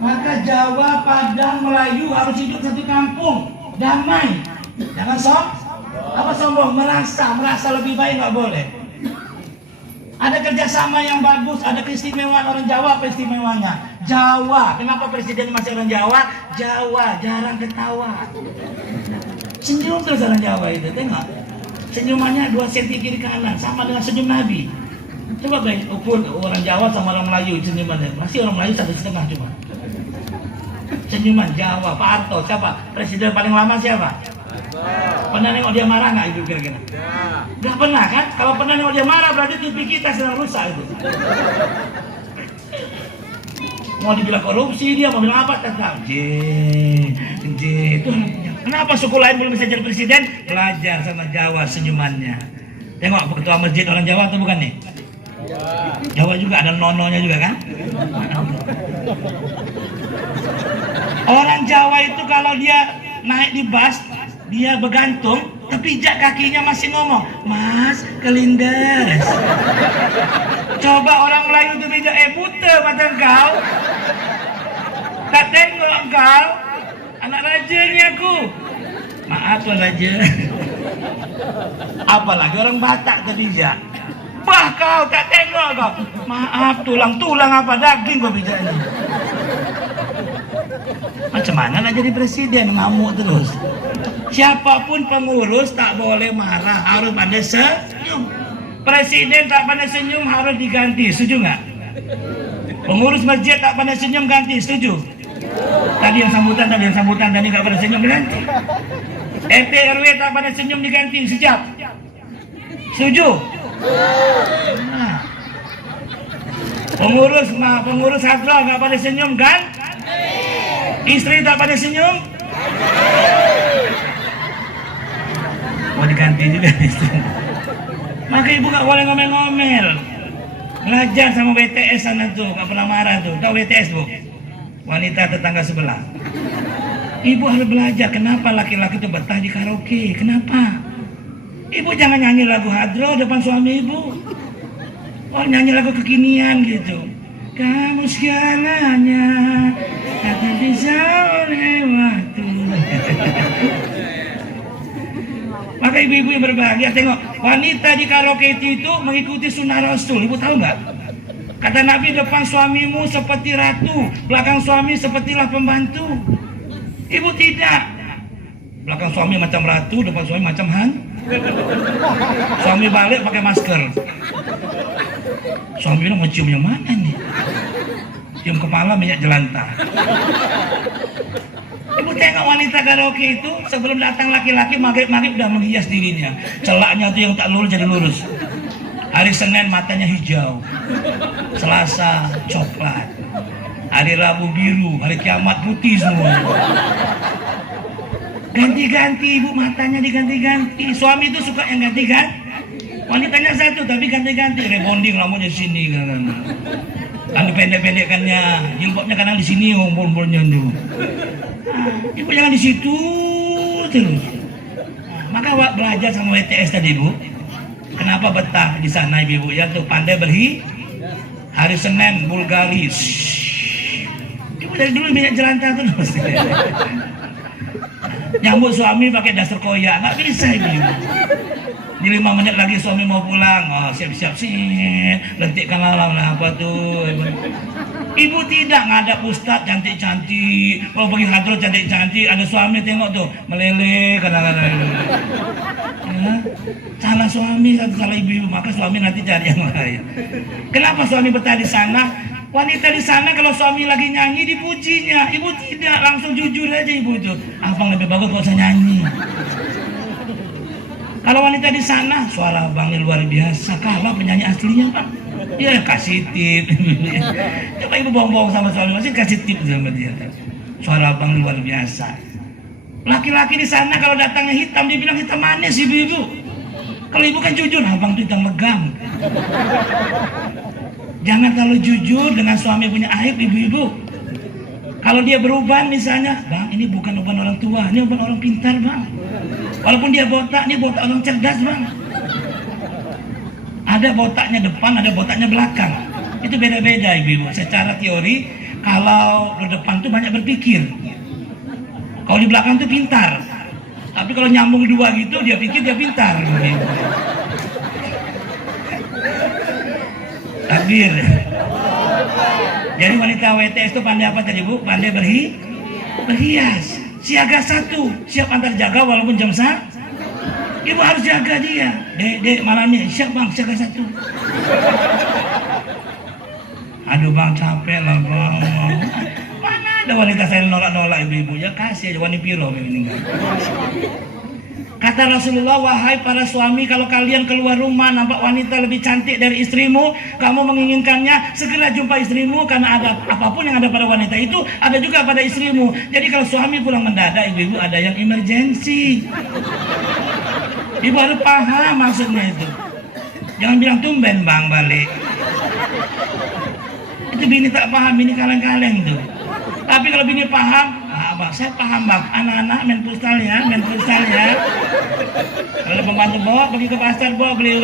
Maka Jawa, Padang, Melayu harus hidup satu kampung, damai. Jangan sombong, merasa lebih baik nggak boleh. Ada kerjasama yang bagus, ada keistimewaan orang Jawa. Apa istimewanya? Jawa. Kenapa presiden masih orang Jawa? Jawa jarang ketawa. Senyum terus orang Jawa itu, tengok. Senyumannya 2 cm kiri kanan, sama dengan senyum Nabi. Coba guys, ukur orang Jawa sama orang Melayu senyumannya. Masih orang Melayu 1,5 cuma. Senyuman Jawa. Pak Harto siapa? Presiden paling lama siapa? Pernah nengok dia marah nggak itu kira-kira? Nggak pernah kan? Kalau pernah nengok dia marah berarti TV kita sedang rusak itu. Mau dibilang korupsi dia, mau bilang apa? Tetap itu. Kenapa suku lain belum bisa jadi presiden? Belajar sama Jawa senyumannya. Tengok ketua masjid orang Jawa atau bukan nih? Jawa juga ada nononya juga kan? Orang Jawa itu kalau dia naik di bus, dia bergantung, tapi pijak kakinya masih ngomong, Mas, kelindes. Coba orang Melayu itu pijak, buta mata engkau. Tak tengok engkau, anak raja ni aku. Maaf tuan raja. Apalagi orang Batak terpijak. Bah kau, tak tengok kau. Maaf, tulang-tulang apa, daging kau pijak ni. Macam mana nak jadi presiden, ngamuk terus. Siapapun pengurus tak boleh marah, harus pandai senyum. Presiden tak pandai senyum harus diganti, setuju nggak? Pengurus masjid tak pandai senyum ganti, setuju? Tadi yang sambutan, tadi nggak pandai senyum diganti. RT RW tak pandai senyum diganti, sejak? Setuju? Nah. Pengurus hadroh nggak pandai senyum kan? Istri tak pandai senyum? Mau diganti juga istri. Maka ibu nggak boleh ngomel-ngomel. Belajar sama WTS sana tuh, nggak pernah marah tuh. Tahu WTS bu? Wanita tetangga sebelah. Ibu harus belajar kenapa laki-laki itu betah di karaoke. Kenapa? Ibu jangan nyanyi lagu hadroh depan suami ibu. Oh nyanyi lagu kekinian gitu. Kamu segalanya, kata bisa oleh waktu. Maka ibu-ibu yang berbahagia, tengok wanita di karaoke itu mengikuti sunnah Rasul. Ibu tahu nggak? Kata Nabi, depan suamimu seperti ratu, belakang suami sepertilah pembantu. Ibu tidak. Belakang suami macam ratu, depan suami macam suami balik pakai masker. Suami bilang, mau cium yang mana nih? Cium kepala minyak jelantah. Ibu tengok wanita karaoke itu sebelum datang laki-laki maghrib-maghrib udah menghias dirinya. Celaknya tuh yang tak lurus jadi lurus. Hari Senin matanya hijau, Selasa coklat, hari Rabu biru, hari Kiamat putih semua. Ganti-ganti ibu, matanya diganti-ganti. Suami itu suka yang ganti kan? Wanitanya satu tapi ganti-ganti, rebonding rambutnya sini kan. Lalu pendek-pendekkannya, jilbabnya kadang di sini, umpul-umpulnya dulu. Ibu jangan di situ terus. Maka belajar sama WTS tadi bu. Kenapa betah di sana ibu ya tuh pandai hari Senin Bulgaris. Ibu dari dulu banyak jelantah terus. Nyambut suami pakai dasar koyak, nggak bisa ibu. Di 5 menit lagi suami mau pulang, oh siap-siap sih, lentikkan lalang lah apa tuh. Ibu tidak ngadap ustadz cantik-cantik, kalau pergi hadroh cantik-cantik, ada suami tengok tuh meleleh kadang-kadang. Ya, salah suami, salah ibu, maka suami nanti cari yang lain. Kenapa suami betah di sana? Wanita di sana kalau suami lagi nyanyi dipujinya, ibu tidak, langsung jujur aja ibu itu. Abang lebih bagus kalau saya nyanyi. Kalau wanita di sana, suara abangnya luar biasa, kalah penyanyi aslinya bang. Ya kasih tip. Coba ibu bohong-bohong sama suami, masih kasih tip sama dia. Suara abang luar biasa. Laki-laki di sana kalau datangnya hitam, dia bilang hitam manis ibu-ibu. Kalau ibu kan jujur, abang tuh hitam legam. Jangan terlalu jujur dengan suami punya aib ibu-ibu. Kalau dia beruban misalnya, bang ini bukan uban orang tua, ini uban orang pintar bang. Walaupun dia botak, ini botak orang cerdas bang. Ada botaknya depan, ada botaknya belakang. Itu beda-beda ibu-ibu. Secara teori Kalau di depan tuh banyak berpikir, kalau di belakang tuh pintar. Tapi kalau nyambung dua gitu, dia pikir dia pintar. Takbir. Jadi wanita WTS itu pandai apa tadi Bu? Pandai berhias. Siaga satu, siap antar jaga walaupun jam sah. Ibu harus jaga dia. Dek malamnya siap bang, siaga satu. Aduh bang, capek lah bang. Mana ada wanita saya nolak-nolak ibu-ibu, ya kasih aja wanita piro meninggal. Kata Rasulullah, wahai para suami, kalau kalian keluar rumah nampak wanita lebih cantik dari istrimu, kamu menginginkannya, segera jumpa istrimu, karena ada apapun yang ada pada wanita itu ada juga pada istrimu. Jadi kalau suami pulang mendadak, ibu-ibu ada yang emergency. Ibu harus paham maksudnya itu. Jangan bilang tumben bang balik. Itu bini tak paham, bini kaleng-kaleng tuh. Tapi kalau bini paham, Bang, saya paham bang, anak-anak main futsal ya. Kalau pembantu bawa pergi ke pasar bawa beli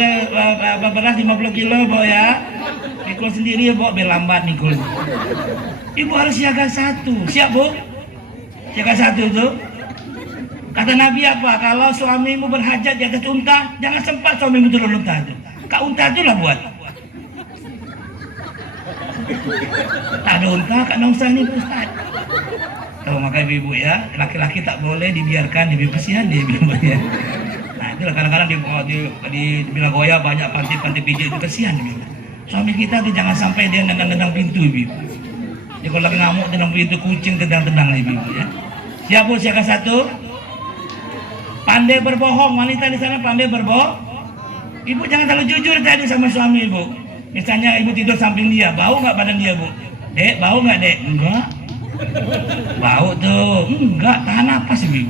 beras 50 kilo bawa ya. Mikul sendiri ya bawa biar lambat mikul. Ibu harus siaga satu, siap bu? Siaga satu tuh. Kata Nabi apa? Kalau suamimu berhajat di atas unta, jangan sempat suamimu turun unta itu. Kak unta itu lah buat. Tak ada unta, Kak Nongsa ini Ustaz. Kalau maka ibu-ibu ya, laki-laki tak boleh dibiarkan dibebasian dia ibu ya. Nah itulah kadang-kadang di Binagoya banyak panti pijit itu kesian ibu. Suami kita tuh jangan sampai dia nendang-nendang pintu ibu. Dia kalau lagi ngamuk tendang pintu, kucing tendang-tendang ibu ya. Siap bu, siaga satu. Pandai berbohong, wanita di sana pandai berbohong. Ibu jangan terlalu jujur tadi sama suami ibu. Misalnya ibu tidur samping dia, bau nggak badan dia bu? Dek, bau nggak dek? Enggak. Bau tuh, enggak, tahan napas ibu.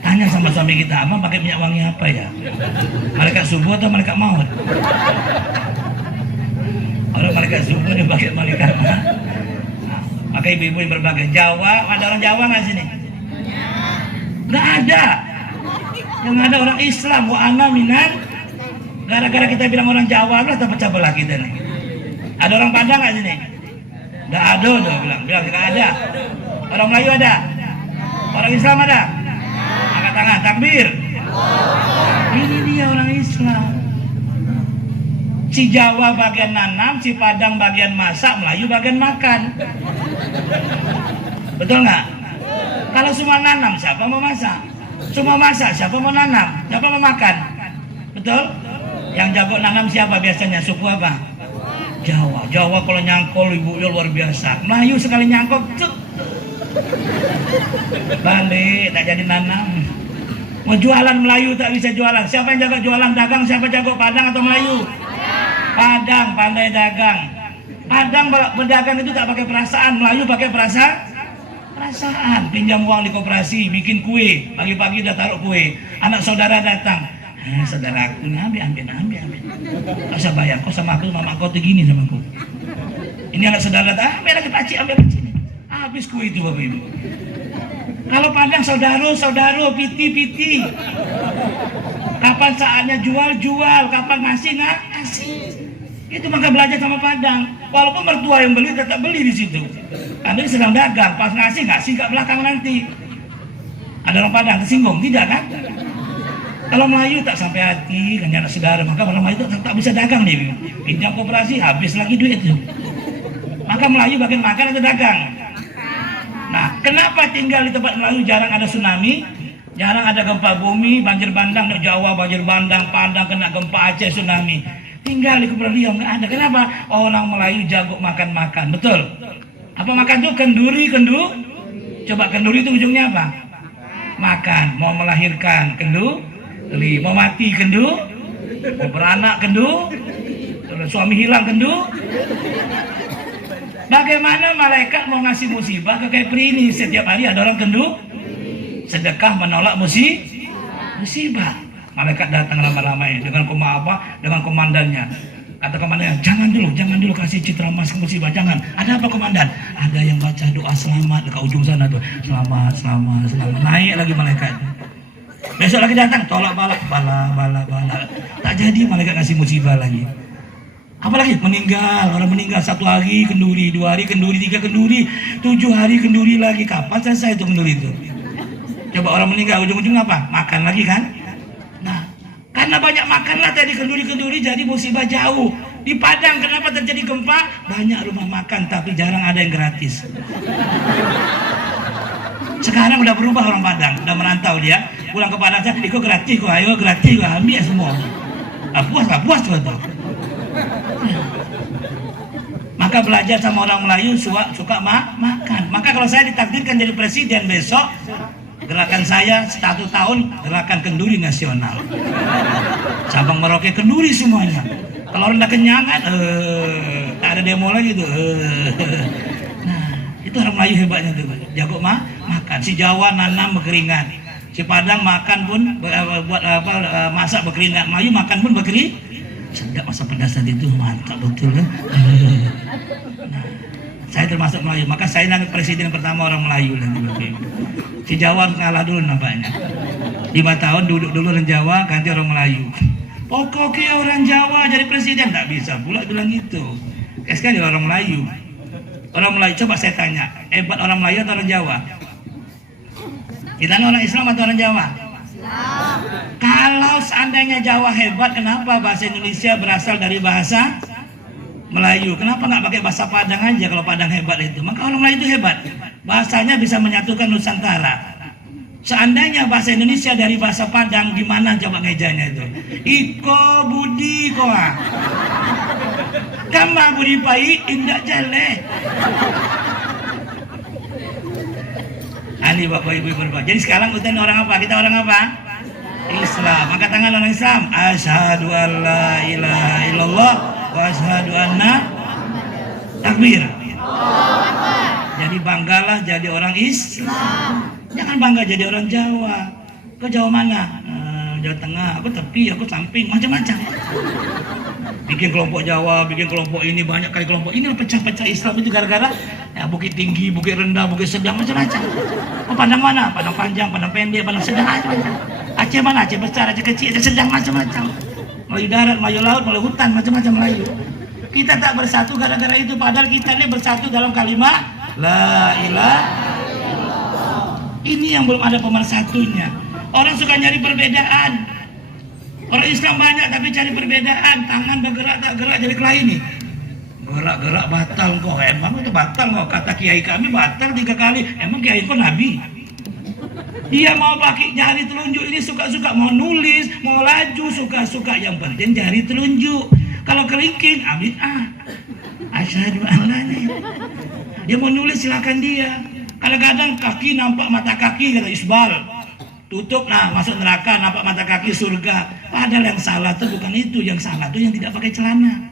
Tanya sama suami kita, Abang pakai minyak wangi apa ya? Malaikat subuh atau malaikat maut? Orang malaikat subuh dia pakai malaikat maut. Nah, maka ibu-ibu yang berbagai Jawa, ada orang Jawa nggak sini? Nggak ada. Yang ada orang Islam, wa ana minan. Gara-gara kita bilang orang Jawa lah terpecah belah kita nih. Ada orang Padang nggak sini? Nggak ada tuh bilang nggak ada. Orang Melayu ada, orang Islam ada. Angkat tangan, takbir. Ini dia orang Islam. Si Jawa bagian nanam, si Padang bagian masak, Melayu bagian makan. Betul nggak? Kalau semua nanam, siapa mau masak? Semua masak, siapa mau nanam? Siapa mau makan? Betul? Yang jago nanam siapa biasanya? Suku apa? Jawa. Jawa kalau nyangkol ibunya luar biasa. Melayu sekali nyangkol, cuk. Balik, tak jadi nanam. Mau jualan Melayu tak bisa jualan. Siapa yang jago jualan dagang? Siapa jago Padang atau Melayu? Padang, pandai dagang. Padang berdagang itu tak pakai perasaan. Melayu pakai perasaan. Pinjam uang di koperasi, bikin kue. Pagi-pagi udah taruh kue. Anak saudara datang. Saudaraku ini ambil. Kau usah bayar, kau sama aku, mama kau tuh gini sama aku. Ini anak saudara, ambil lagi pakcik, ambil pakcik. Habis kue itu bapak ibu. Kalau Padang saudara, piti. Kapan saatnya jual, kapan ngasih. Itu maka belajar sama Padang. Walaupun mertua yang beli tetap beli di situ. Karena dia sedang dagang, pas ngasih nggak belakang nanti. Ada orang Padang tersinggung, tidak kan? Kalau Melayu tak sampai hati, kan anak saudara, maka orang Melayu tak bisa dagang nih. Pinjam koperasi, habis lagi duit itu. Maka Melayu bagian makan atau dagang. Nah, kenapa tinggal di tempat Melayu jarang ada tsunami, jarang ada gempa bumi, banjir bandang, Jawa banjir bandang, Padang kena gempa Aceh tsunami. Tinggal di Kepulauan Riau nggak ada. Kenapa? Orang Melayu jago makan-makan, betul? Apa makan tuh? Kenduri. Coba kenduri itu ujungnya apa? Makan. Mau melahirkan kenduri. Mau mati kendu, mau beranak kendu, suami hilang kendu. Bagaimana malaikat mau ngasih musibah ke Kepri ini? Setiap hari ada orang kendu, sedekah menolak musibah. Malaikat datang lama-lama ini dengan dengan komandannya. Kata komandannya, jangan dulu kasih citra mas ke musibah, jangan. Ada apa komandan? Ada yang baca doa selamat dekat ujung sana tuh. Selamat. Naik lagi malaikat. Besok lagi datang, tolak bala. Tak jadi malaikat kasih musibah lagi. Apalagi meninggal, orang meninggal 1 hari kenduri, 2 hari kenduri, 3 kenduri, 7 hari kenduri lagi. Kapan selesai itu kenduri itu? Coba orang meninggal ujung-ujung apa? Makan lagi kan? Nah, karena banyak makanlah tadi kenduri-kenduri jadi musibah jauh. Di Padang kenapa terjadi gempa? Banyak rumah makan tapi jarang ada yang gratis. Sekarang udah berubah orang Padang, udah merantau dia. Pulang ke Padang, saya ikut gratis kok, ayo gratis kok, ambil semua. Puas tuh. Maka belajar sama orang Melayu suka makan. Maka kalau saya ditakdirkan jadi presiden besok, gerakan saya 1 tahun gerakan kenduri nasional. Sabang Merauke kenduri semuanya. Kalau orang udah kenyangan, tak ada demo lagi tuh. Nah, itu orang Melayu hebatnya tuh, jago makan. Si Jawa nanam berkeringat, si Padang makan pun buat masak berkeringat, Melayu makan pun berkeringat. Sedap masak pedas tadi itu, mantap betul kan? Nah, saya termasuk Melayu, maka saya nanti presiden pertama orang Melayu nanti. Si Jawa kalah dulu nampaknya. 5 tahun duduk dulu orang Jawa, ganti orang Melayu. Pokoknya orang Jawa jadi presiden tak bisa pula bilang gitu. Sekarang jadi orang Melayu. Orang Melayu, coba saya tanya, hebat orang Melayu atau orang Jawa? Kita orang Islam atau orang Jawa? Kalau seandainya Jawa hebat, kenapa bahasa Indonesia berasal dari bahasa Melayu? Kenapa nggak pakai bahasa Padang aja kalau Padang hebat itu? Maka orang Melayu itu hebat. Bahasanya bisa menyatukan Nusantara. Seandainya bahasa Indonesia dari bahasa Padang, gimana coba ngejanya itu? Iko Budi koa. Kama Budi pai indak jale. Ani Bapak Ibu berbuat. Jadi sekarang kita orang apa? Kita orang apa? Islam. Angkat tangan orang Islam. Asyhadu an la ilaha illallah wa asyhadu anna takbir. Jadi banggalah jadi orang Islam. Jangan bangga jadi orang Jawa. Kau Jawa mana? Jawa Tengah. Aku tepi, aku samping, macam-macam. Bikin kelompok Jawa, bikin kelompok ini, banyak kali kelompok ini pecah-pecah Islam itu gara-gara ya, Bukit Tinggi, Bukit Rendah, Bukit Sedang, macam-macam. Oh, Padang mana? Padang Panjang, Padang Pendek, Padang Sedang, macam-macam. Aceh mana? Aceh Besar, Aceh Kecil, Aceh Sedang, macam-macam. Melayu darat, Melayu laut, Melayu hutan, macam-macam Melayu. Kita tak bersatu gara-gara itu, padahal kita ini bersatu dalam kalimat La ilaha. Ini yang belum ada pemersatunya. Orang suka nyari perbedaan. Orang Islam banyak tapi cari perbedaan. Tangan bergerak tak gerak jadi kelahi nih. Gerak-gerak batal kok. Emang itu batal kok. Kata kiai kami batal 3 kali. Emang kiai kok nabi? Dia mau pakai jari telunjuk ini suka-suka, mau nulis, mau laju, suka-suka. Yang penting jari telunjuk. Kalau kelingking, bid'ah. Asyhadu an la ilaha. Dia mau nulis silakan dia. Kadang-kadang kaki nampak mata kaki kata Isbal. Tutup, nah masuk neraka, nampak mata kaki surga. Padahal yang salah itu bukan itu, yang salah itu yang tidak pakai celana.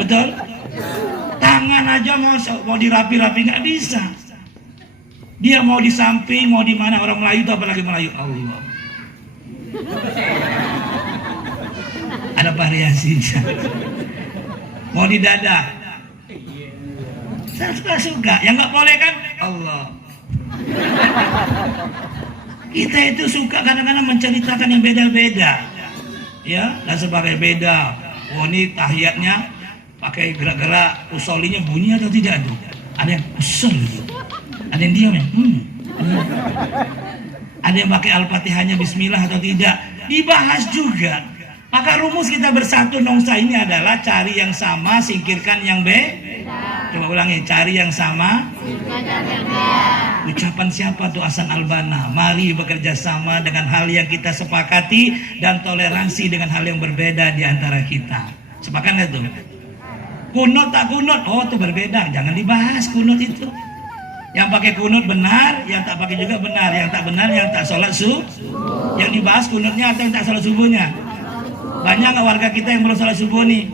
Betul? Tangan aja mau dirapi-rapi nggak bisa. Dia mau di samping, mau di mana, orang Melayu itu apalagi Melayu. Allah. Ada variasinya. Mau di dada. Saya suka, yang nggak boleh kan Allah. Kita itu suka kadang-kadang menceritakan yang beda-beda, ya, dan sebagai beda. Oh ini tahiyatnya pakai gerak-gerak, usolinya bunyi atau tidak tuh? Ada yang usul, ada yang diam ya. Ada yang pakai al-fatihahnya Bismillah atau tidak? Dibahas juga. Maka rumus kita bersatu nongsa ini adalah cari yang sama, singkirkan yang beda. Coba ulangi, cari yang sama, singkirkan yang beda. Ucapan siapa tuh? Hasan Albana. Mari bekerja sama dengan hal yang kita sepakati dan toleransi dengan hal yang berbeda di antara kita. Sepakat nggak tuh? Kunut tak kunut? Oh itu berbeda, jangan dibahas kunut itu. Yang pakai kunut benar, yang tak pakai juga benar. Yang tak benar, yang tak sholat subuh. Yang dibahas kunutnya atau yang tak sholat subuhnya? Banyak nggak warga kita yang belum sholat subuh nih?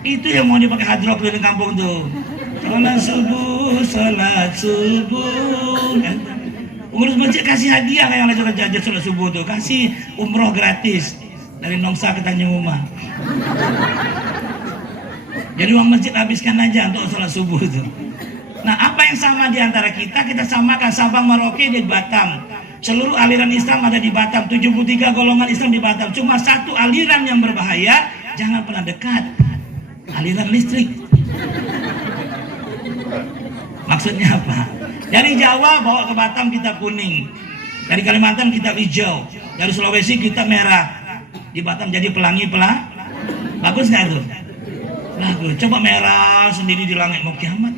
Itu yang mau dipakai hadroh keliling kampung tuh. Sholat subuh. Pengurus masjid kasih hadiah kayak yang lagi jajan sholat subuh tuh. Kasih umroh gratis dari Nongsa ke Tanjung Uma. Jadi uang masjid habiskan aja untuk sholat subuh tuh. Nah apa yang sama di antara kita? Kita samakan. Sabang Merauke di Batam. Seluruh aliran Islam ada di Batam, 73 golongan Islam di Batam. Cuma satu aliran yang berbahaya, jangan pernah dekat aliran listrik. Maksudnya apa? Dari Jawa bawa ke Batam kita kuning, dari Kalimantan kita hijau, dari Sulawesi kita merah, di Batam jadi pelangi. Bagus nggak itu? Bagus. Coba merah sendiri di langit mau kiamat.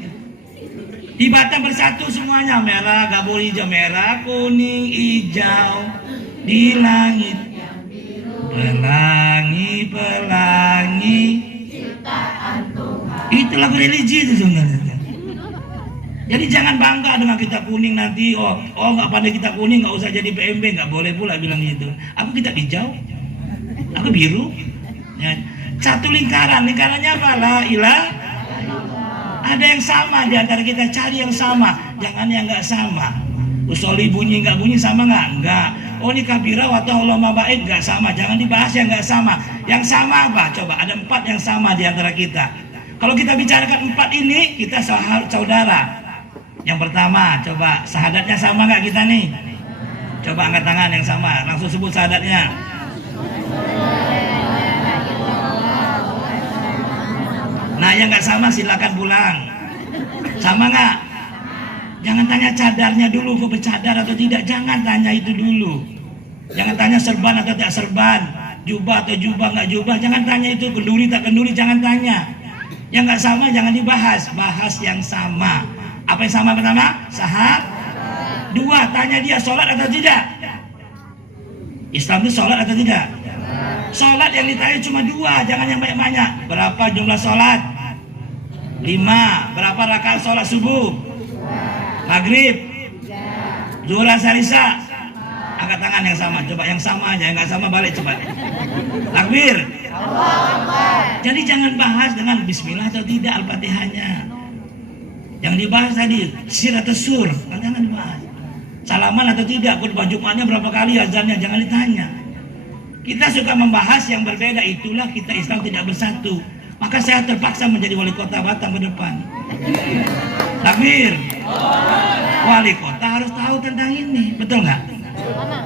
Di Batam bersatu semuanya, merah, gak boleh hijau, merah, kuning, hijau di langit. Pelangi. Itu lagu religi itu sebenarnya. Jadi jangan bangga dengan kita kuning nanti. Oh nggak pandai kita kuning, nggak usah jadi PMB, nggak boleh pula bilang gitu. Aku kita hijau, aku biru. Ya. Satu lingkarannya apa? La ilah. Ada yang sama di antara kita, cari yang sama, jangan yang nggak sama. Usoli bunyi nggak bunyi sama nggak? Nggak. Oh ini kabira atau Allah mabait nggak sama, jangan dibahas yang nggak sama. Yang sama apa? Coba ada 4 yang sama di antara kita. Kalau kita bicarakan 4 ini, kita saudara. Yang pertama, coba syahadatnya sama nggak kita nih? Coba angkat tangan yang sama, langsung sebut syahadatnya. Nah yang nggak sama silakan pulang. Sama nggak? Jangan tanya cadarnya dulu, kok bercadar atau tidak. Jangan tanya itu dulu. Jangan tanya serban atau tidak serban, jubah atau jubah nggak jubah. Jangan tanya itu, kenduri tak kenduri. Jangan tanya. Yang nggak sama jangan dibahas. Bahas yang sama. Apa yang sama pertama? Sahab. 2, tanya dia sholat atau tidak. Islam itu sholat atau tidak? Sholat yang ditanya cuma 2, jangan yang banyak-banyak. Berapa jumlah sholat? 5. Berapa rakaat sholat subuh? Maghrib? Zuhur, asar, isya? Angkat tangan yang sama, coba yang sama aja, yang nggak sama balik cepat. Takbir. Jadi jangan bahas dengan bismillah atau tidak Al-Fatihahnya. Yang dibahas tadi sir atau sur, jangan dibahas. Salaman atau tidak, khutbah Jumatnya berapa kali azannya, jangan ditanya. Kita suka membahas yang berbeda, itulah kita Islam tidak bersatu. Maka saya terpaksa menjadi wali kota Batam ke depan. Takbir. Wali kota harus tahu tentang ini, betul nggak?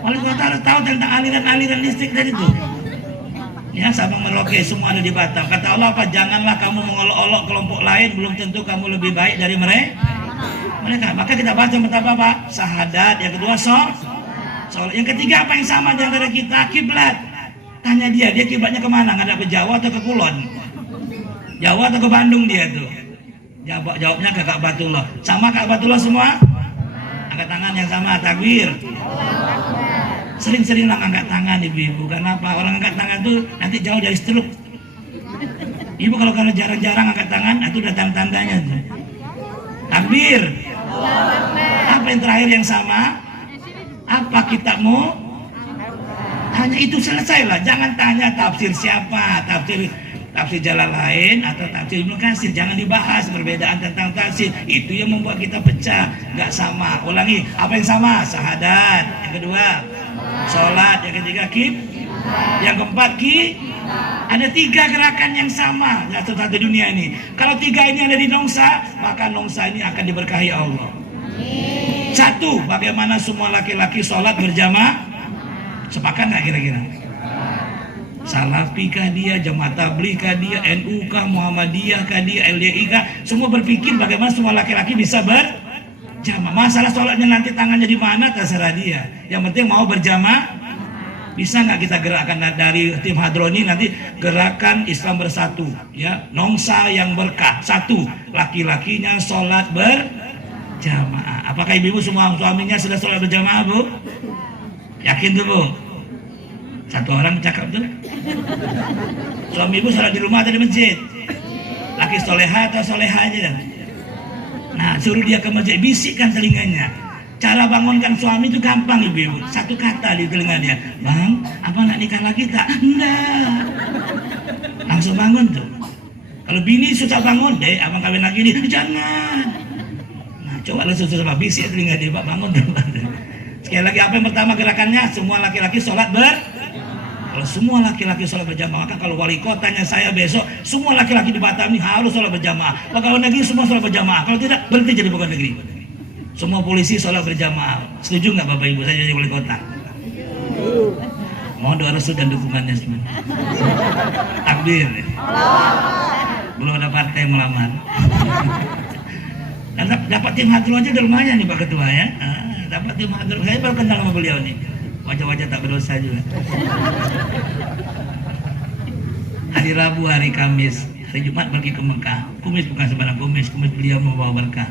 Wali kota harus tahu tentang aliran-aliran listrik tadi itu. Ya, Sabang Merauke semua ada di Batam. Kata Allah apa? Janganlah kamu mengolok-olok kelompok lain, belum tentu kamu lebih baik dari mereka. Maka kita bahas yang pertama apa? Syahadat. Yang kedua sholat. Yang ketiga apa yang sama di antara kita? Kiblat. Tanya dia kiblatnya kemana? Ngadap ke Jawa atau ke Kulon? Jawa atau ke Bandung dia tuh? Jawabnya ke Ka'batullah. Sama Ka'batullah semua? Angkat tangan yang sama, takbir. Sering-seringlah angkat tangan ibu-ibu. Karena apa? Orang angkat tangan tuh nanti jauh dari stroke. Ibu kalau jarang-jarang angkat tangan, itu udah tanda-tandanya tuh. Takbir. Apa yang terakhir yang sama? Apa kita mau? Hanya itu selesailah. Jangan tanya tafsir siapa, tafsir Jalalain atau tafsir Ibnu Katsir. Jangan dibahas perbedaan tentang tafsir. Itu yang membuat kita pecah. Nggak sama. Ulangi. Apa yang sama? Syahadat. Yang kedua sholat. Yang ketiga yang keempat ada 3 gerakan yang sama satu dunia ini. Kalau 3 ini ada di Nongsa, maka Nongsa ini akan diberkahi Allah. 1, bagaimana semua laki-laki sholat berjamaah? Sepakat nggak kira-kira? Salafi kah dia, Jamaah Tabligh kah dia, NU kah, Muhammadiyah kah dia, LDI kah? Semua berpikir bagaimana semua laki-laki bisa berjamaah. Masalah sholatnya nanti tangannya di mana terserah dia. Yang penting mau berjamaah. Bisa nggak kita gerakkan dari tim Hadroni nanti gerakan Islam bersatu, ya, Nongsa yang berkah. 1, laki-lakinya sholat berjamaah. Apakah ibu-ibu semua suaminya sudah sholat berjamaah, Bu? Yakin tuh, Bu? 1 orang cakap tuh. Suami ibu sholat di rumah atau di masjid? Laki soleha atau soleha aja? Nah, suruh dia ke masjid, bisikkan telinganya. Cara bangunkan suami itu gampang ibu-ibu. 1 kata di telinga dia, "Bang, apa nggak nikah lagi tak?" "Enggak." Langsung bangun tuh. Kalau bini susah bangun, "Dek, abang kawin lagi nih." "Jangan." Nah, coba langsung sama bisik telinga dia, "Pak, bangun dulu." Sekali lagi, apa yang pertama gerakannya? Semua laki-laki sholat Kalau semua laki-laki sholat berjamaah, maka kalau wali kotanya saya besok, semua laki-laki di Batam ini harus sholat berjamaah. Pegawai negeri semua sholat berjamaah. Kalau tidak, berhenti jadi pegawai negeri. Semua polisi sholat berjamaah. Setuju nggak Bapak Ibu saya jadi wali kota? Mohon doa restu dan dukungannya semua. Takbir. Belum ada partai yang melamar. Dan dapat tim hadroh aja udah lumayan nih Pak Ketua ya. Dapat tim hadroh, saya baru kenal sama beliau nih. Wajah-wajah tak berdosa juga. Hari Rabu, hari Kamis, hari Jumat pergi ke Mekah. Kumis bukan sembarang kumis beliau membawa berkah.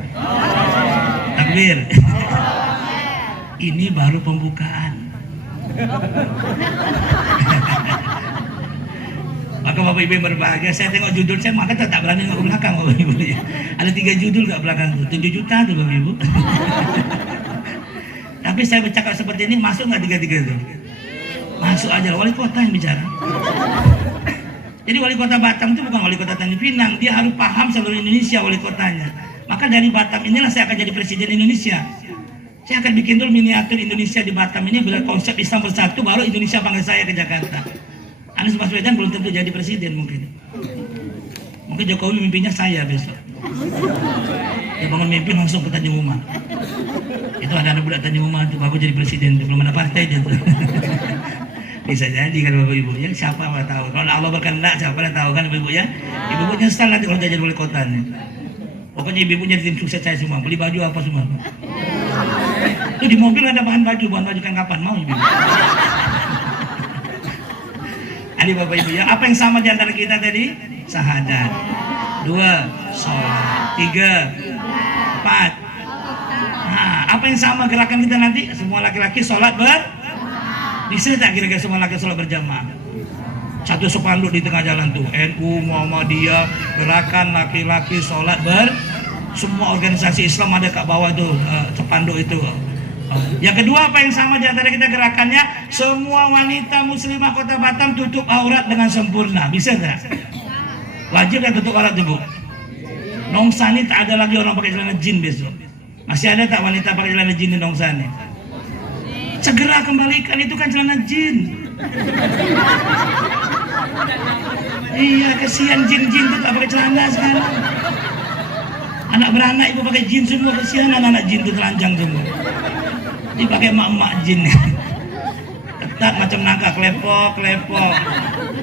Takbir. Ini baru pembukaan. Maka Bapak Ibu yang berbahagia, saya tengok judul saya, maka tak berani ke belakang Bapak Ibu. Ada 3 judul kat belakang itu, 7 juta tuh Bapak Ibu. Tapi saya bercakap seperti ini, masuk nggak 3 itu? Masuk aja, wali kota yang bicara. Jadi wali kota Batam itu bukan wali kota Tanjung Pinang, dia harus paham seluruh Indonesia wali kotanya. Maka dari Batam inilah saya akan jadi presiden Indonesia. Saya akan bikin dulu miniatur Indonesia di Batam ini, bila konsep Islam bersatu, baru Indonesia panggil saya ke Jakarta. Anies Baswedan belum tentu jadi presiden mungkin. Mungkin Jokowi mimpinya saya besok. Dia bangun mimpi langsung ke Tanjung Uma. Itu ada anak budak Tanjung Uma itu bagus jadi presiden, belum ada partai dia tuh. Bisa jadi kan Bapak Ibu ya, siapa nggak tahu. Kalau Allah berkehendak siapa nggak tahu kan Bapak Ibu ya. Ibu nyesal nanti kalau jadi wali kota nih. Pokoknya ibu jadi tim sukses saya semua. Beli baju apa semua. Itu di mobil ada bahan baju kan kapan mau ibu. Adik Bapak Ibu ya, apa yang sama di antara kita tadi? Syahadat. 2, sholat. 3, 4. Nah, apa yang sama gerakan kita nanti? Semua laki-laki sholat bisa tak kira-kira semua laki sholat berjamaah? Satu spanduk di tengah jalan tuh, NU, Muhammadiyah, gerakan laki-laki sholat semua organisasi Islam ada kat bawah tuh, spanduk itu. Yang kedua, apa yang sama di antara kita gerakannya? Semua wanita muslimah kota Batam tutup aurat dengan sempurna. Bisa tak? Wajib tak tutup aurat tuh Bu? Nongsani tak ada lagi orang pakai celana jin besok. Masih ada tak wanita pakai celana jin di Nongsani? Segera kembalikan, itu kan celana jin. Iya, kesian jin-jin tuh tak pakai celana sekarang. Anak beranak ibu pakai jin semua, kesian anak-anak jin tuh telanjang semua. Dipakai emak-emak jin. Ketat macam nangka, klepok.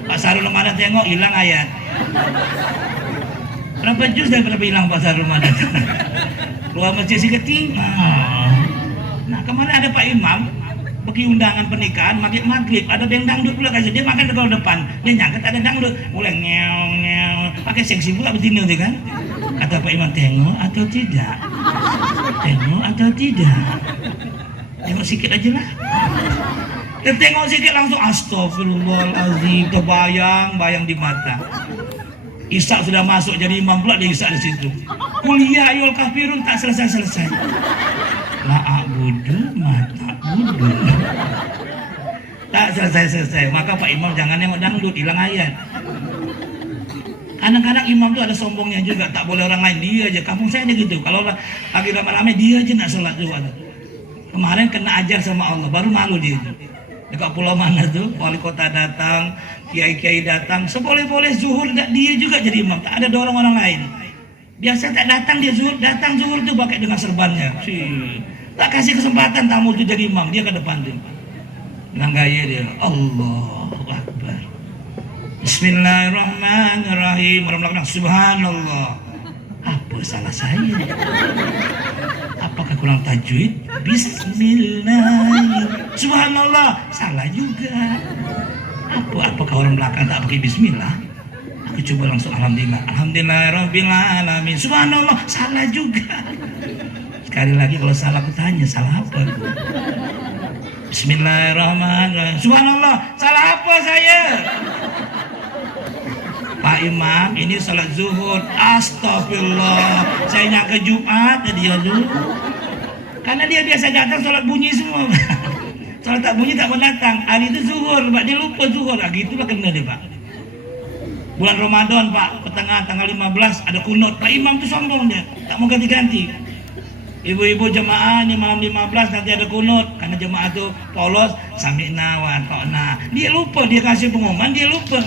Pak Sarul Ramadan tengok hilang ayat. Berapa juz dan berapa hilang Pak Sarul Ramadan? Keluar masjid si keting. Nah kemarin ada Pak Imam pergi undangan pernikahan maghrib, ada band dangdut pula kasih dia makan di kalau depan, dia nyangkut ada dangdut, mulai ngeong pakai seksi pula betina tu kan. Kata Pak Imam, tengok atau tidak, tengok sikit aja lah. Dan tengok sikit langsung astagfirullahaladzim, terbayang di mata. Ishak sudah masuk jadi imam pula, dia Ishak di situ. Kuliah ayol kafirun tak selesai. La'abudu mata'budu. Tak selesai. Maka Pak Imam jangan nengok dangdut, hilang ayat. Kadang-kadang imam tuh ada sombongnya juga, tak boleh orang lain, dia aja. Kampung saya aja gitu, kalau lagi ramai-ramai dia aja nak sholat juga. Kemarin kena ajar sama Allah, baru malu dia itu. Dekat pulau mana tuh, wali kota datang, kiai-kiai datang, seboleh-boleh zuhur, dia juga jadi imam, tak ada dorong orang lain. Biasa tak datang dia datang zuhur tuh pakai dengan serbannya. Tak kasih kesempatan tamu itu jadi imam, dia ke depan tuh. Dengan gaya dia, Allahu Akbar. Bismillahirrahmanirrahim. Orang melakukan subhanallah. Apa salah saya? Apakah kurang tajwid? Bismillah. Subhanallah. Salah juga. Apakah orang belakang tak pakai bismillah? Aku coba langsung alhamdulillah. Alhamdulillahirabbil alamin. Subhanallah, salah juga. Sekali lagi kalau salah aku tanya, salah apa? Bismillahirrahmanirrahim. Subhanallah, salah apa saya? Pak Imam, ini salat zuhur. Astagfirullah. Saya nyangka Jumat dia dulu. Karena dia biasa datang salat bunyi semua. Salat tak bunyi tak mau datang. Hari itu zuhur, Pak. Dia lupa zuhur. Gitulah kena dia, Pak. Bulan Ramadan Pak, pertengahan tanggal 15 ada kunut. Pak Imam tuh sombong dia, tak mau ganti-ganti. Ibu-ibu jemaah ini malam 15 nanti ada kunut. Karena jemaah tuh polos, sami'na wa ata'na. Dia lupa, dia kasih pengumuman, dia lupa.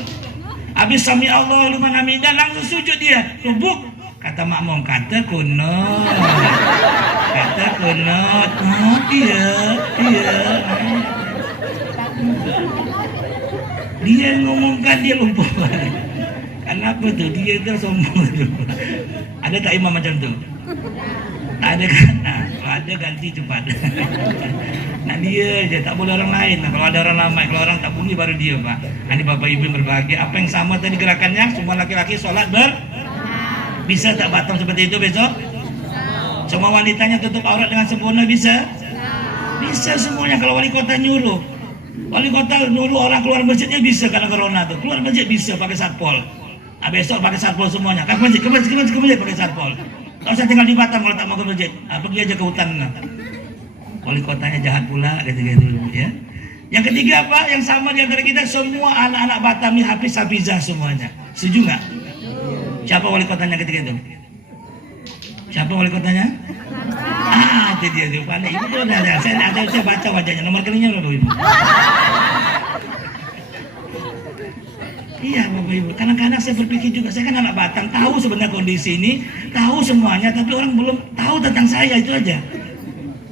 Habis sami Allah liman hamidah langsung sujud dia. Rubuk. Kata makmum, kata kunut. Oh iya. Dia ngomongkan dia lupa. Kenapa tuh? Dia itu sombong tuh. Ada tak imam macam tuh? Tak ada kan? Nah, kalau ada ganti cepat. Nah dia aja, tak boleh orang lain. Nah, kalau ada orang ramai, kalau orang tak bunyi baru dia, Pak. Nah, ini Bapak Ibu yang berbahagia. Apa yang sama tadi gerakannya? Semua laki-laki sholat bisa tak Batam seperti itu besok? Semua wanitanya tutup aurat dengan sempurna bisa? Bisa semuanya kalau wali kota nyuruh. Wali kota nyuruh orang keluar masjidnya bisa karena corona tuh. Keluar masjid bisa pakai satpol. Nah, besok pakai satpol semuanya. Ke masjid pakai satpol. Kalau saya tinggal di Batam kalau tak mau ke masjid, pergi aja ke hutan. Wali kotanya jahat pula, gitu-gitu ya. Yang ketiga apa? Yang sama di antara kita semua anak-anak Batam ini hafizah semuanya. Setuju nggak? Siapa wali kotanya ketika itu? Siapa wali kotanya? Itu dia tuh. Pandai. Ibu tuh ada. Saya baca wajahnya. Nomor kelingnya berapa Ibu? Iya Bapak Ibu. Kadang-kadang saya berpikir juga. Saya kan anak Batam. Tahu sebenarnya kondisi ini. Tahu semuanya. Tapi orang belum tahu tentang saya. Itu aja.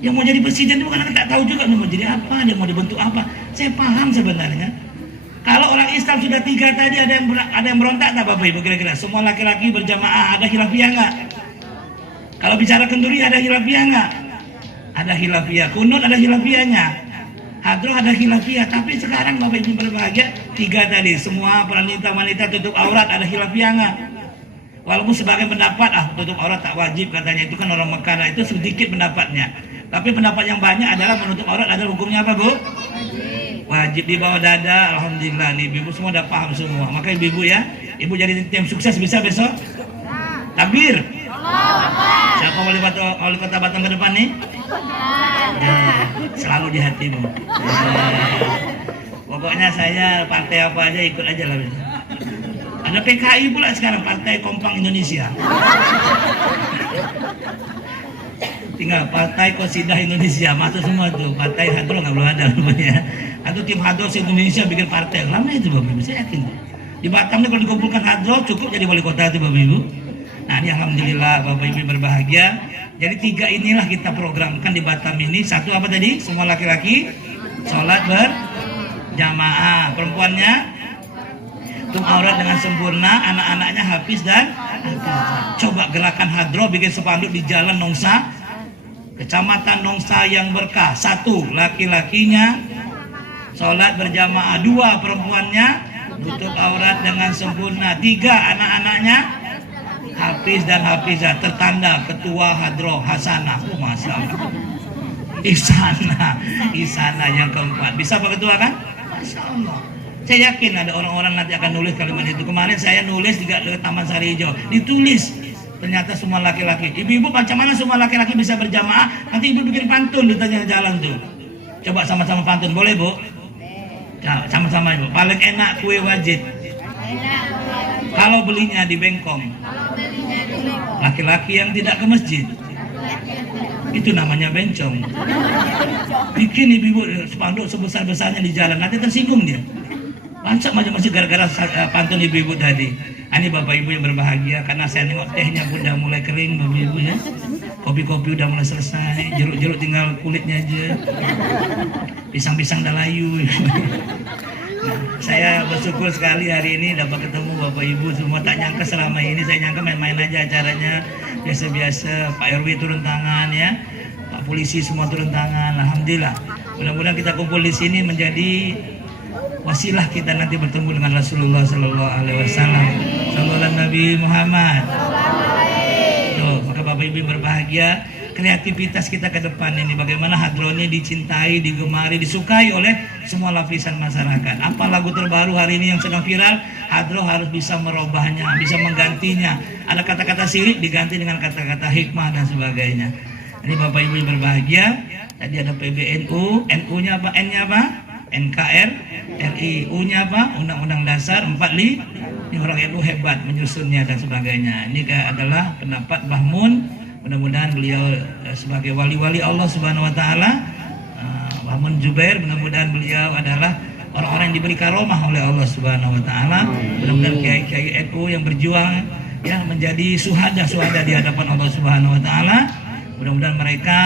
Yang mau jadi presiden itu kadang-kadang tak tahu juga. Mau jadi apa. Dia mau dibentuk apa. Saya paham sebenarnya. Kalau orang Islam sudah 3 tadi ada yang berontak tak Bapak Ibu kira-kira? Semua laki-laki berjamaah ada khilafiyah nggak? Kalau bicara kenduri ada khilafiyah nggak? Ada khilafiyah. Kunut ada khilafiyahnya. Hadroh ada khilafiyah. Tapi sekarang Bapak Ibu berbahagia 3 tadi semua wanita tutup aurat ada khilafiyah nggak? Walaupun sebagian pendapat tutup aurat tak wajib katanya itu kan orang Mekah itu sedikit pendapatnya. Tapi pendapat yang banyak adalah menutup aurat adalah hukumnya apa Bu? Wajib di bawah dada. Alhamdulillah nih ibu semua udah paham semua. Maka ibu ya, ibu jadi tim sukses bisa besok. Takbir. Siapa wali kota Batam ke depan nih? Selalu di hatimu. Pokoknya saya partai apa aja ikut aja lah. Ada PKI pula sekarang, Partai Kompang Indonesia. Tinggal Partai Qasidah Indonesia masuk semua tuh. Partai Hadroh nggak belum ada namanya. Atau tim Hadroh Indonesia bikin partai lama itu Bapak Ibu, saya yakin di Batam nih kalau dikumpulkan Hadroh cukup jadi wali kota itu Bapak Ibu. Nah ini alhamdulillah Bapak Ibu berbahagia. Jadi 3 inilah kita programkan di Batam ini. Satu apa tadi? Semua laki-laki sholat berjamaah, perempuannya tutup aurat dengan sempurna, anak-anaknya hafiz dan hafizah. Coba gerakan Hadroh bikin spanduk di jalan Nongsa, Kecamatan Nongsa yang berkah. 1 laki-lakinya sholat berjamaah, 2 perempuannya tutup aurat dengan sempurna, 3 anak-anaknya hafiz dan hafizah, tertanda Ketua Hadroh Hasanah. Masya Allah. Isana yang keempat. Bisa Pak Ketua kan? Masya Allah. Saya yakin ada orang-orang nanti akan nulis kalimat itu. Kemarin saya nulis juga di Taman Sari Hijau, ditulis ternyata semua laki-laki. Ibu-ibu macam mana semua laki-laki bisa berjamaah? Nanti ibu bikin pantun di tengah jalan tuh. Coba sama-sama pantun, boleh Bu? Ya, sama-sama Ibu. Paling enak kue wajib. Kalau belinya di Bengkong. Laki-laki yang tidak ke masjid. Itu namanya bencong. Bikin ibu-ibu spanduk sebesar-besarnya di jalan, nanti tersinggung dia. Lancap masuk gara-gara pantun ibu-ibu tadi. Ini Bapak Ibu yang berbahagia karena saya nengok tehnya udah mulai kering Bapak Ibu ya. Kopi-kopi udah mulai selesai, jeruk-jeruk tinggal kulitnya aja. Pisang-pisang udah layu. Nah, saya bersyukur sekali hari ini dapat ketemu Bapak Ibu semua. Tak nyangka selama ini, saya nyangka main-main aja acaranya. Biasa-biasa, Pak RW turun tangan ya. Pak Polisi semua turun tangan. Alhamdulillah. Mudah-mudahan kita kumpul di sini menjadi wasilah kita nanti bertemu dengan Rasulullah Sallallahu Alaihi Wasallam. Sallallahu Nabi Muhammad. Tuh, maka Bapak Ibu berbahagia. Kreativitas kita ke depan ini bagaimana Hadroh ini dicintai, digemari, disukai oleh semua lapisan masyarakat. Apa lagu terbaru hari ini yang sedang viral? Hadroh harus bisa merubahnya, bisa menggantinya. Ada kata-kata sirik diganti dengan kata-kata hikmah dan sebagainya. Ini Bapak Ibu yang berbahagia. Tadi ada PBNU, NU-nya apa? N-nya apa? NKRI, U-nya apa? Undang-Undang Dasar 45. Ini orang NU hebat menyusunnya dan sebagainya. Ini adalah pendapat Mbah Mun. Mudah-mudahan beliau sebagai wali-wali Allah Subhanahu wa taala, Mbah Mun Jubair, mudah-mudahan beliau adalah orang-orang yang diberi karomah oleh Allah Subhanahu wa taala. Mudah-mudahan kiai-kiai NU yang berjuang ya menjadi suhada di hadapan Allah Subhanahu wa taala. Mudah-mudahan mereka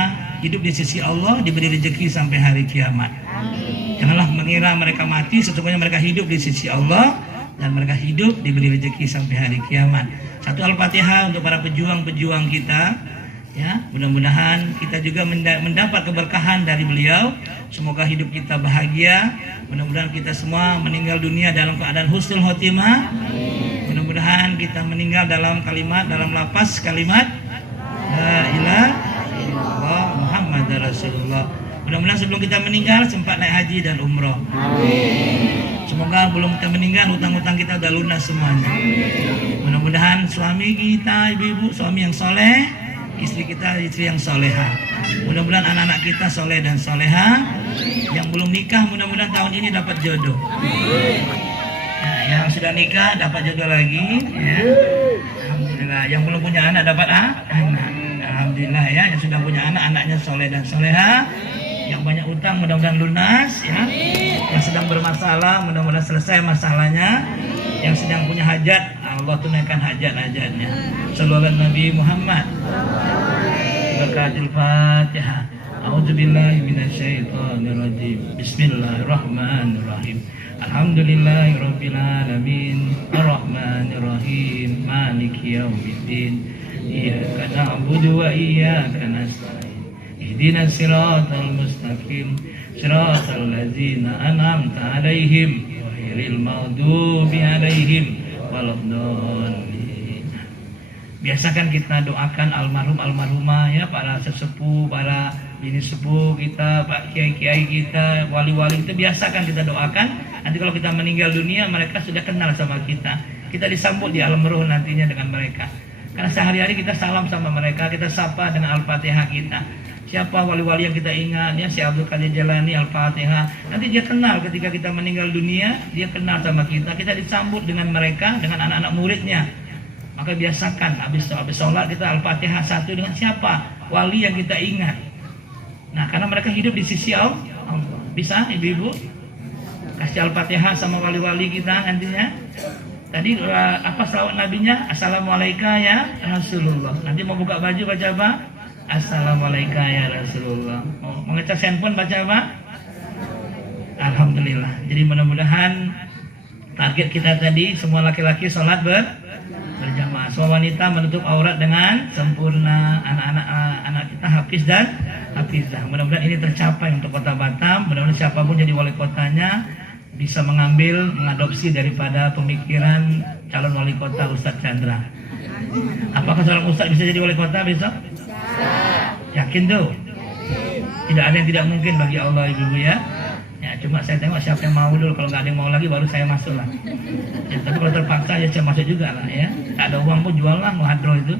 hidup di sisi Allah, diberi rezeki sampai hari kiamat. Janganlah mengira mereka mati, sesungguhnya mereka hidup di sisi Allah dan mereka hidup diberi rezeki sampai hari kiamat. Satu Al-Fatihah untuk para pejuang-pejuang kita. Ya, mudah-mudahan kita juga mendapat keberkahan dari beliau. Semoga hidup kita bahagia. Mudah-mudahan kita semua meninggal dunia dalam keadaan husnul khotimah. Mudah-mudahan kita meninggal dalam lapas kalimat La ilaha illallah Muhammadar Rasulullah. Mudah-mudahan sebelum kita meninggal sempat naik haji dan umroh. Semoga belum kita meninggal hutang-hutang kita udah lunas semuanya. Mudah-mudahan suami kita, ibu-ibu, suami yang soleh, istri kita istri yang soleha. Mudah-mudahan anak-anak kita soleh dan soleha. Yang belum nikah mudah-mudahan tahun ini dapat jodoh. Nah, yang sudah nikah dapat jodoh lagi. Ya. Alhamdulillah. Yang belum punya anak dapat anak. Alhamdulillah ya. Yang sudah punya anak, anaknya soleh dan soleha. Yang banyak utang mudah-mudahan lunas. Ya. Yang sedang bermasalah mudah-mudahan selesai masalahnya. Yang sedang punya hajat Allah tunaikan hajat-hajatnya. Sallallahu Nabi Muhammad. Berkatil Fatihah. A'udzubillahi minasyaitonirrajim. Bismillahirrahmanirrahim. Alhamdulillahirabbil alamin. Arrahmanirrahim. Maliki yaumiddin. Iyyaka na'budu wa iyyaka nasta'in. Ihdinas siratal mustaqim. Siratal ladzina an'amta 'alaihim ghairil maghdubi 'alaihim waladdallin. Biasakan kita doakan almarhum almarhumah ya, para sesepuh, para bini sepuh kita, pak kiai-kiai kita, wali-wali kita, biasakan kita doakan. Nanti kalau kita meninggal dunia mereka sudah kenal sama kita. Kita disambut di alam roh nantinya dengan mereka. Karena sehari-hari kita salam sama mereka, kita sapa dengan Al-Fatihah kita. Siapa wali-wali yang kita ingat ya, si Abdul Qadir Jalani, Al-Fatihah. Nanti dia kenal ketika kita meninggal dunia, dia kenal sama kita. Kita disambut dengan mereka, dengan anak-anak muridnya. Maka biasakan habis sholat kita Al-Fatihah satu dengan siapa? Wali yang kita ingat. Nah, karena mereka hidup di sisi Allah. Bisa ibu-ibu kasih Al-Fatihah sama wali-wali kita nantinya. Tadi apa selawat nabinya? Assalamualaikum ya Rasulullah. Nanti mau buka baju baca apa? Assalamualaikum ya Rasulullah. Mau ngecas handphone baca apa? Alhamdulillah. Jadi mudah-mudahan target kita tadi semua laki-laki sholat berjamaah, semua wanita menutup aurat dengan sempurna, anak-anak kita hafiz dan hafizah. Mudah-mudahan ini tercapai untuk Kota Batam. Mudah-mudahan siapapun jadi wali kotanya bisa mengadopsi daripada pemikiran calon wali kota Ustadz Chandra. Apakah seorang Ustadz bisa jadi wali kota besok? Yakin tuh? Tidak ada yang tidak mungkin bagi Allah ibu-ibu ya. Ya cuma saya tengok siapa yang mau dulu. Kalau nggak ada yang mau lagi baru saya masuk lah. Ya, tapi kalau terpaksa ya saya masuk juga lah ya. Tak ada uang pun jual lah mau hadro itu.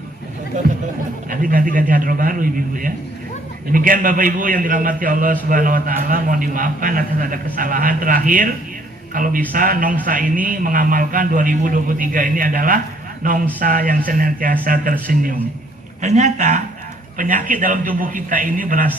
Nanti ganti hadro baru ibu-ibu ya. Demikian Bapak Ibu yang dirahmati Allah Subhanahu Wa Taala. Mohon dimaafkan atas ada kesalahan. Terakhir, kalau bisa Nongsa ini mengamalkan 2023 ini adalah Nongsa yang senantiasa tersenyum. Ternyata penyakit dalam tubuh kita ini berasal